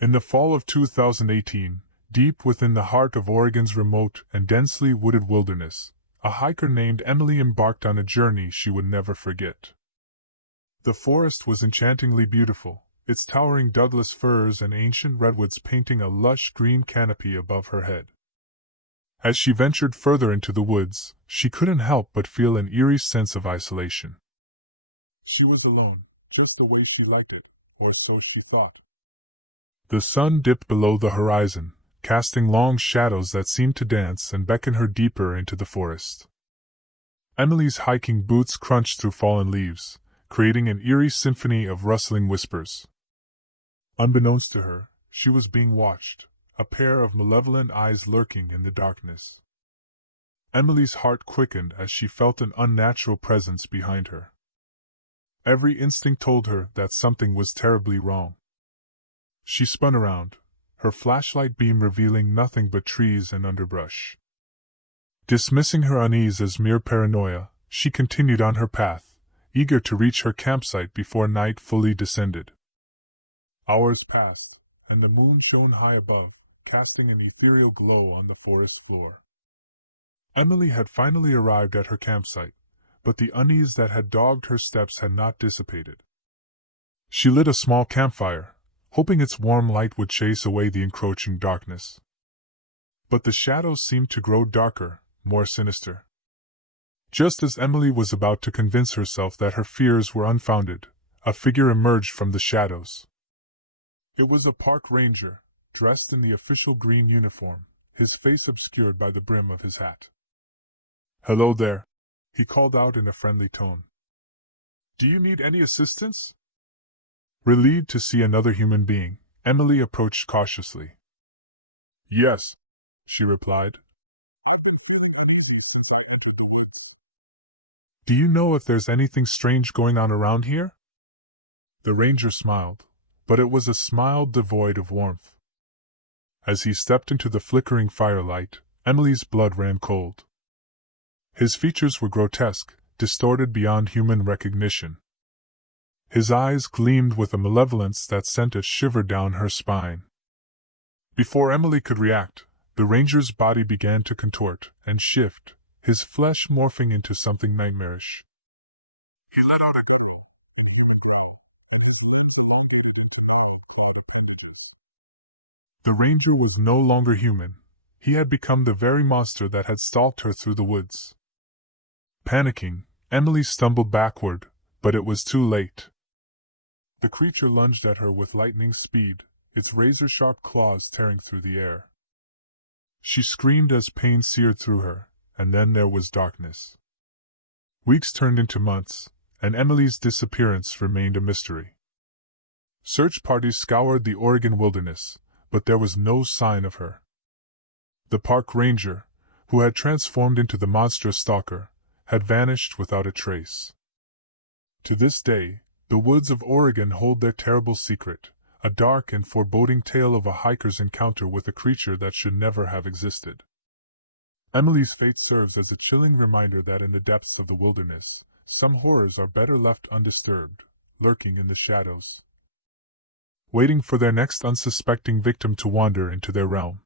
In the fall of 2018, deep within the heart of Oregon's remote and densely wooded wilderness, a hiker named Emily embarked on a journey she would never forget. The forest was enchantingly beautiful, its towering Douglas firs and ancient redwoods painting a lush green canopy above her head. As she ventured further into the woods, she couldn't help but feel an eerie sense of isolation. She was alone, just the way she liked it, or so she thought. The sun dipped below the horizon, casting long shadows that seemed to dance and beckon her deeper into the forest. Emily's hiking boots crunched through fallen leaves, creating an eerie symphony of rustling whispers. Unbeknownst to her, she was being watched, a pair of malevolent eyes lurking in the darkness. Emily's heart quickened as she felt an unnatural presence behind her. Every instinct told her that something was terribly wrong. She spun around, her flashlight beam revealing nothing but trees and underbrush. Dismissing her unease as mere paranoia, she continued on her path, eager to reach her campsite before night fully descended. Hours passed, and the moon shone high above, casting an ethereal glow on the forest floor. Emily had finally arrived at her campsite, but the unease that had dogged her steps had not dissipated. She lit a small campfire, hoping its warm light would chase away the encroaching darkness. But the shadows seemed to grow darker, more sinister. Just as Emily was about to convince herself that her fears were unfounded, a figure emerged from the shadows. It was a park ranger, dressed in the official green uniform, his face obscured by the brim of his hat. "Hello there," he called out in a friendly tone. "Do you need any assistance?" Relieved to see another human being, Emily approached cautiously. "Yes," she replied. "Do you know if there's anything strange going on around here?" The ranger smiled, but it was a smile devoid of warmth. As he stepped into the flickering firelight, Emily's blood ran cold. His features were grotesque, distorted beyond human recognition. His eyes gleamed with a malevolence that sent a shiver down her spine. Before Emily could react, the ranger's body began to contort and shift, his flesh morphing into something nightmarish. He let out a... The ranger was no longer human. He had become the very monster that had stalked her through the woods. Panicking, Emily stumbled backward, but it was too late. The creature lunged at her with lightning speed, its razor-sharp claws tearing through the air. She screamed as pain seared through her, and then there was darkness. Weeks turned into months, and Emily's disappearance remained a mystery. Search parties scoured the Oregon wilderness, but there was no sign of her. The park ranger, who had transformed into the monstrous stalker, had vanished without a trace. To this day, the woods of Oregon hold their terrible secret, a dark and foreboding tale of a hiker's encounter with a creature that should never have existed. Emily's fate serves as a chilling reminder that in the depths of the wilderness, some horrors are better left undisturbed, lurking in the shadows, waiting for their next unsuspecting victim to wander into their realm.